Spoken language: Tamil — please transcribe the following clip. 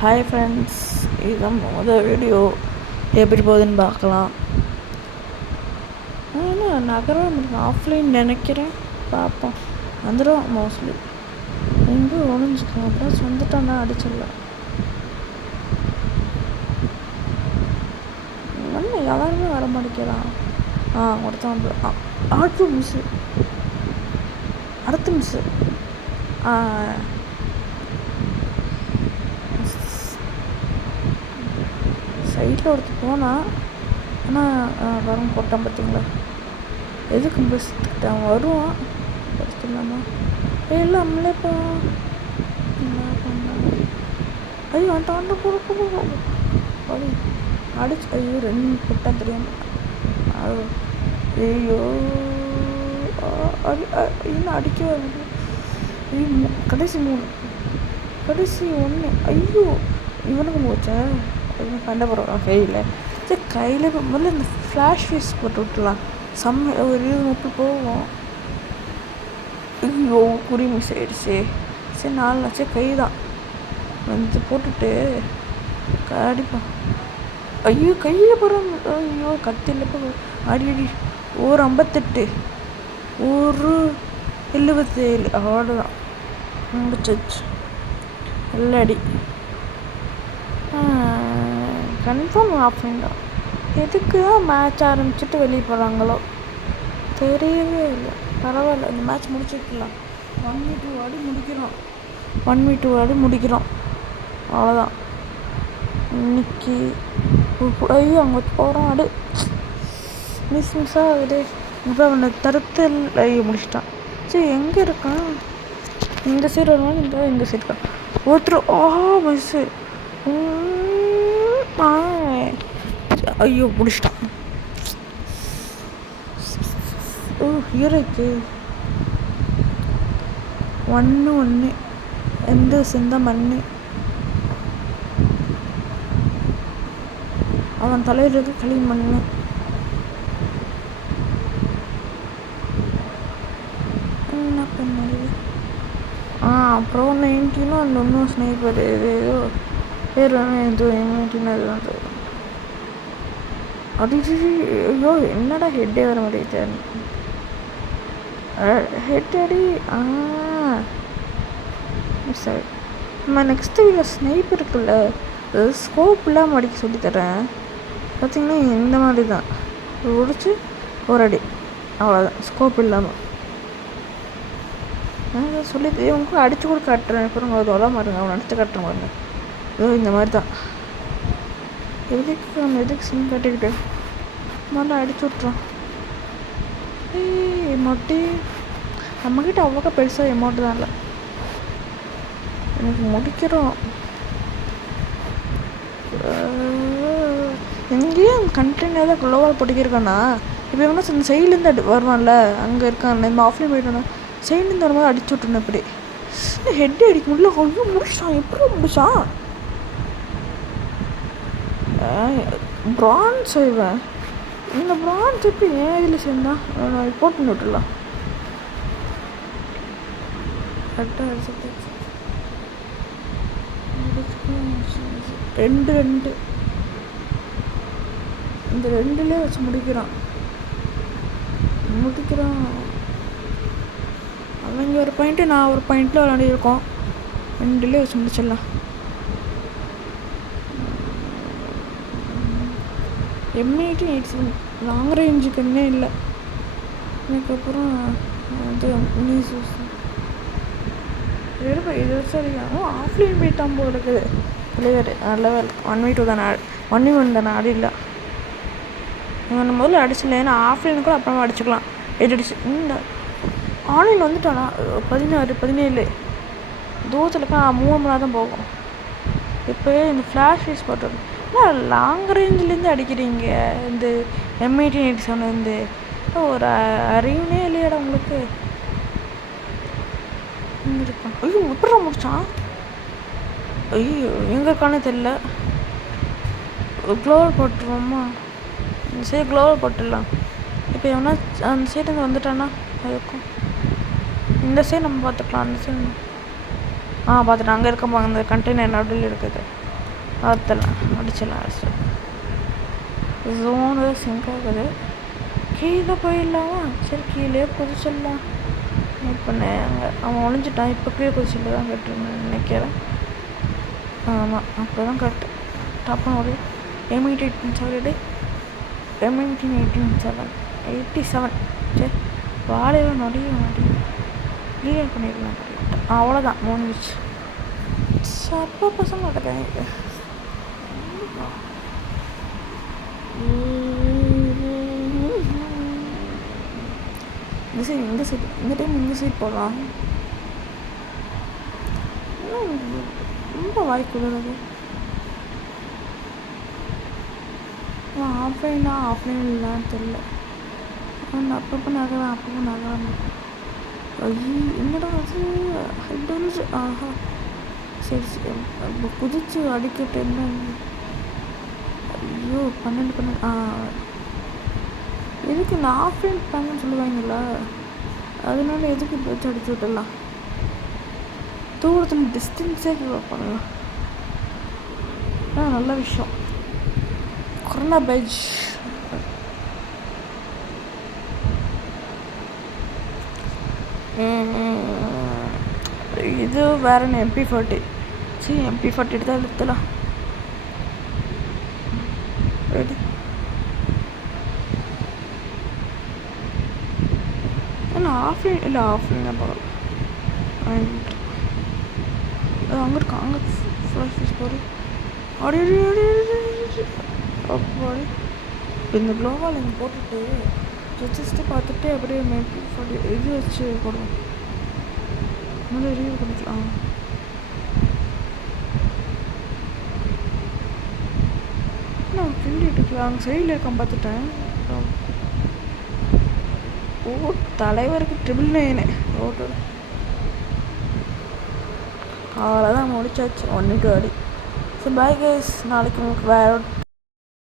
ஹாய் ஃப்ரெண்ட்ஸ், இதுதான் முதல் வீடியோ. எப்படி போகுதுன்னு பார்க்கலாம். ஆனால் நகரம் ஆஃப்லைன் நினைக்கிறேன், பார்ப்போம். வந்துடும் மோஸ்ட்லி. எங்கே ஒழிஞ்சுக்கோங்க, அப்புறம் வந்துட்டானா அடிச்சிடலாம். ஒன்று யாருமே வர மாட்டேங்கிறான். ஒருத்தன் வந்து அடுத்த மிஸ்ஸு சைடில் ஒருத்தர் போனால், ஆனால் வரும் போட்டான் பார்த்தீங்களா? எதுக்கு பஸ்கிட்ட அவன் வருவான், பஸ் இல்லாமல் இல்லை நம்மளே போவோம். ஐயோ அந்த போட அடிச்சு, ஐயோ 2 போட்டான் தெரியாமல். ஐயோ இன்னும் அடிக்க கடைசி 3 கடைசி 1. ஐயோ இவனுக்கு போச்சா? கண்ட போகிறோம் கையில். சரி கையில் முதல்ல இந்த ஃப்ளாஷ் ஃபீஸ் போட்டு விட்டுலாம். ஒரு 20-30 போவோம். ஐயோ குறி மிஸ் ஆயிடுச்சு. சரி 4 லட்சம் கை தான் வந்து போட்டுட்டு அடிப்பான். ஐயோ கையில் போகிறாங்க. ஐயோ கத்தியில் போ அடி ஒரு 58 ஒரு 77 அவ்வளோதான் முடிச்சிச்சு. நல்ல அடி. கன்ஃபார்ம் ஆஃப்லைன் தான். எதுக்கு தான் மேட்ச் ஆரம்பிச்சுட்டு வெளியே போகிறாங்களோ தெரியவே இல்லை. பரவாயில்ல, இந்த மேட்ச் முடிச்சுக்கலாம். 1v2 ஆடி முடிக்கிறோம். 1v2 ஆடி முடிக்கிறோம், அவ்வளோதான். இன்னைக்கு ஐயோ அங்கே போகிறோம். ஆடு மிஸ்ஸாக ஆகுது. இப்போ அவனை தடுத்து ஐயோ முடிச்சிட்டான். சரி எங்கே இருக்கான்? இந்த சைடு வருவாங்க, இந்த சைடு இருக்கான் ஒருத்தர். மிஸ்ஸு. ஐயோ முடிச்சிட்டான். ஹீரோக்கு 1-1 எந்த செந்த மண்ணு. அவன் தலையில் இருக்க களிமண். என்ன பண்ணது? அப்புறம் 19 அந்த ஒன்றும் ஸ்னைப்பர் ஏதோ பேர் ஏதோ 19 அது வந்து ஐயோ என்னடா ஹெட்டே வர மாட்டேங்குது. ஹெட் அடி. சரி, நம்ம நெக்ஸ்ட் வீடியோவில் ஸ்னைப் இருக்குல்ல, ஸ்கோப் இல்லாமல் அடிக்க சொல்லித்தரேன். பார்த்திங்கன்னா இந்த மாதிரி தான் ஒடிச்சு ஒரு அடி, அவ்வளோதான். ஸ்கோப் இல்லாமல் சொல்லி இவங்க அடித்து கூட காட்டுறேன். அப்புறம் அது வர மாட்டேங்க, அவன் அடித்து காட்டுற பாருங்க. இந்த மாதிரி தான். எதுக்கு சிம் கட்டிக்கிட்டு முதல்ல அடிச்சு விட்றான். எமௌண்ட்டு நம்மக்கிட்ட அவ்வளோக்கா பெருசாக எமௌண்ட்டு தான் இல்லை. எனக்கு முடிக்கிறோம். எங்கேயும் கண்டெய்னர் தான் க்ளோவால் பொட்டிக்கிருக்கானா. இப்போ எவனா இந்த சைட்லேருந்து வருவான்ல, அங்கே இருக்கான். நம்ம ஆஃப்லைன் போயிட்டோன்னா சைட்லேருந்து வரும்போது அடிச்சு விட்டுருணும். இப்படி ஹெட் அடிக்க முடியல. ஐயோ முடிச்சான். எப்படி முடிச்சான்? பிரான்ஸ் செய்வேன். இந்த பிரான்ஸ் எப்படி ஏன் இதில் சேர்ந்தா? நான் ரிப்போர்ட் பண்ணி விட்டுடலாம். கரெக்டாக 2 இந்த 2லே வச்சு முடிக்கிறான். அவங்க ஒரு பாயிண்ட்டு, நான் ஒரு பாயிண்டில் விளையாடிருக்கோம். 2லே வச்சு முடிச்சிடலாம். M18 லாங் ரேஞ்சுக்குன்னே இல்லை. அதுக்கப்புறம் அது இது சரி. ஆஃப்லைன் போயிட்டான் போல் இருக்குது பிளேயரு. லெவல் 1v2 தானே, 1v1 தானே, ஆடி இல்லை. இவன் முதல்ல அடிச்சிடல. ஏன்னா ஆஃப்லைன் கூட அப்புறமா அடிச்சுக்கலாம். அடிச்சு இந்த ஆன்லைன் வந்துட்டானா 16-17 தூரத்தில் இருக்கா. 3 மணி நேரம் தான் போகும். இப்போ இந்த ஃப்ளாஷ் ஃபீஸ் போட்டது லாங் ரேஞ்சிலேருந்து அடிக்கிறீங்க. இந்த M18 வந்து ஒரு அறிவுனே இல்லையாடா உங்களுக்கு. இருக்கான். ஐயோ எப்படி முடிச்சான்? ஐயோ எங்கே இருக்கானே தெரியல. க்ளோவல் போட்டுருவோமா? இந்த சைடு க்ளோவல் போட்டுடலாம். இப்போ எவனா அந்த சைடு வந்துட்டானா அதுக்கும் இந்த சைடு நம்ம பார்த்துக்கலாம். அந்த சைடு பார்த்துட்டு அங்கே இருக்க அந்த கண்டெய்னர் நடுவில் இருக்குது. பார்த்துடலாம், அடிச்சிடலாம் அடிச்சிடலாம். ஜோனு சிங்க் ஆகுது. கீழே போயிடலாமா? சரி கீழே குதிச்சிடலாம். இப்போ அங்கே அவன் ஒழிஞ்சிட்டான். இப்போ கீழே குதிச்சிட்டு தான் கட்டுருந்தேன் நினைக்கிறேன். ஆமாம் அப்போ தான் கரெக்டு. டாப்பாக ஒரு M18 87 சரி வாழையோ நொடியும் கிளியர் பண்ணிடலாம். கரெக்டாக அவ்வளோதான் முடிஞ்சிச்சு. அப்போ பசங்க நடக்காங்க. இந்த சைடு இந்த டைம் இந்த சைடு போகலாம். ரொம்ப வாய்க்குள்ளது. ஆஃப்லைன் இல்லைன்னு தெரியல. அப்பப்போ நகரம் ஐயோ என்னடா அது ஹைட். ஆஹா சரி இப்போ குதிச்சு அடிக்கிட்டு என்ன? ஐயோ 12 எதுக்கு இந்த ஆஃப்லைன் பண்ணு சொல்லுவாங்களா? அதனால எதுக்கு இப்போ வச்சு அடிச்சு விட்டுடலாம். தூரத்தில் டிஸ்டன்ஸே பண்ணலாம். நல்ல விஷயம். கொரோனா பேஜ் இது வேற MP40. சரி MP40 எடுத்தால் எடுத்துலாம். ரெடி இல்லை ஆஃப்லைன் தான் போகலாம். அங்கே இருக்கா அங்கே ஃப்ளாஷ் போடு. அப்படி இந்த க்ளோவால் இங்கே போட்டுட்டு ஜஸ்ட்டு பார்த்துட்டு அப்படியே இது வச்சு போடுவோம். முதல்ல ரிவ்யூ பண்ணிக்கலாம். நான் கிண்டிட்டு அங்கே சைடில் இருக்கான் பார்த்துட்டேன். தலைவருக்கு 999 ஓட்டு. அவ்வளோதான் முடிச்சாச்சு 1 அடி. சரி பாய் கைஸ், நாளைக்கு உங்களுக்கு வேறு